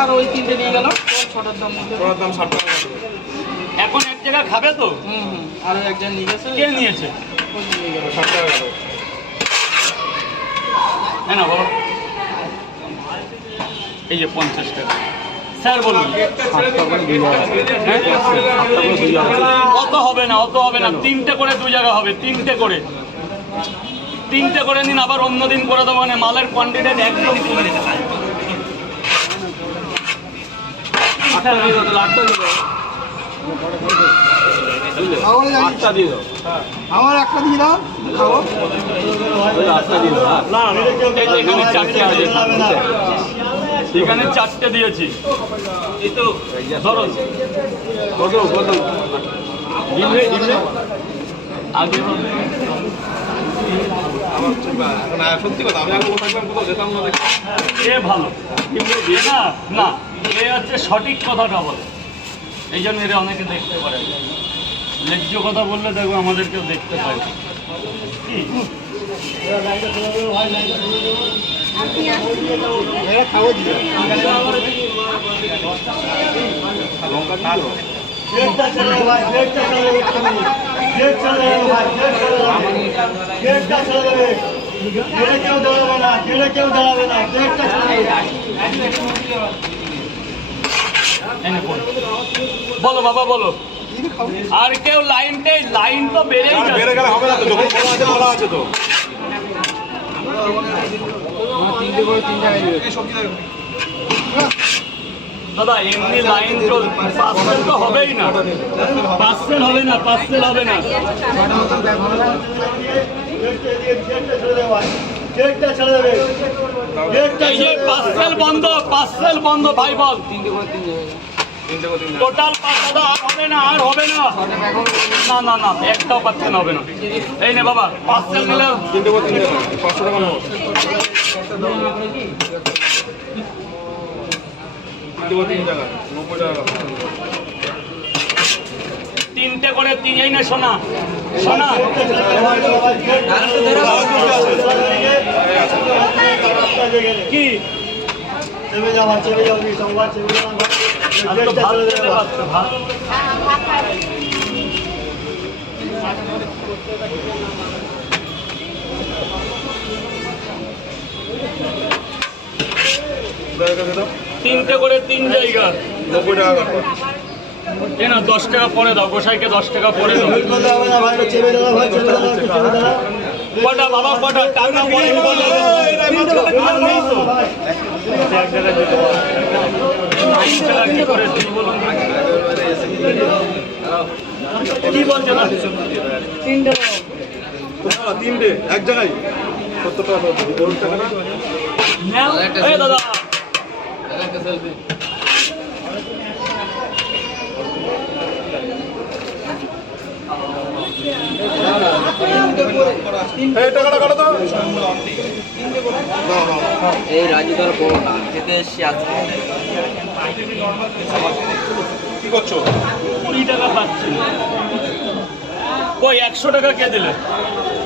আর ওই তিনটে নিয়ে গেলাম ছোটার দাম দাম ষাট টাকা করে। এখন এক জায়গায় খাবে তো? হুম হুম। আর একজন নিয়ে গেছে। কে নিয়েছে? নিয়ে গেল। ষাট টাকা হ্যাঁ না এই যে পঞ্চাশ টাকা। স্যার বলুন। অত হবে না অত হবে না। তিনটে করে দু জায়গা হবে তিনটে করে। তিনটে করে নিন আবার অন্য দিন করে দেবো। মানে মালের কোয়ান্টিটি একদম আমার একটা দিয়ে দাও এখানে চারটে আছে। এখানে চারটে দিয়েছি। কত, কত? আগে সত্যি কথা আমি আগে কোথাও থাকলাম কোথাও যেতাম না এ ভালো। কিন্তু না? না। এ হচ্ছে সঠিক কথাটা বলে। এই জন্য এরা অনেকে দেখতে পারে ন্যায্য কথা বললে দেখো আমাদেরকেও দেখতে পায়। কেউ দাঁড়াবে না কেউ দাঁড়াবে না বলো। বাবা বলো আর কেউ লাইনটাই লাইন তো বেড়েই বেড়ে গেলে হবে না তো যখন বলা আছে বলা আছে তো। দাদা এমনি লাইন চল পার্সেল তো হবেই না পার্সেল হবে না পার্সেল হবে না গেটটা চলে ভাই গেটটা চলে যাবে গেটটা এই যে পার্সেল বন্ধ পার্সেল বন্ধ ভাই বল। তিনটে করে তিন তিনটে করে তিন টোটাল দাদা আর হবে না আর হবে না। না না না একটাও পাচ্ছেন হবে না। এই নে বাবা পার্সেল নিলে তিনটে করে তিন পাঁচশো টাকা নেব। তিনটে করে তিন টাকা। নব্বই টাকা তিনটে করে তিন এই নে সোনা। সোনা। কি? যাও সংবাদ চলে তিনটে করে তিন জায়গা। নব্বই টাকা করে এ না দশ টাকা পরে দাও গোসাইকে দশ টাকা পরে দাও। কটা বাবা কটা টাকা কি বলছে না হ্যাঁ, তিনটে এক জায়গায় সত্তর টাকা দাদা এই টাকাটা কাটো তো। এই রাজুদার বড়টা খেতে এসছি আজকে কি করছ? কুড়ি টাকা পাচ্ছি কই একশো টাকা কে দিলে?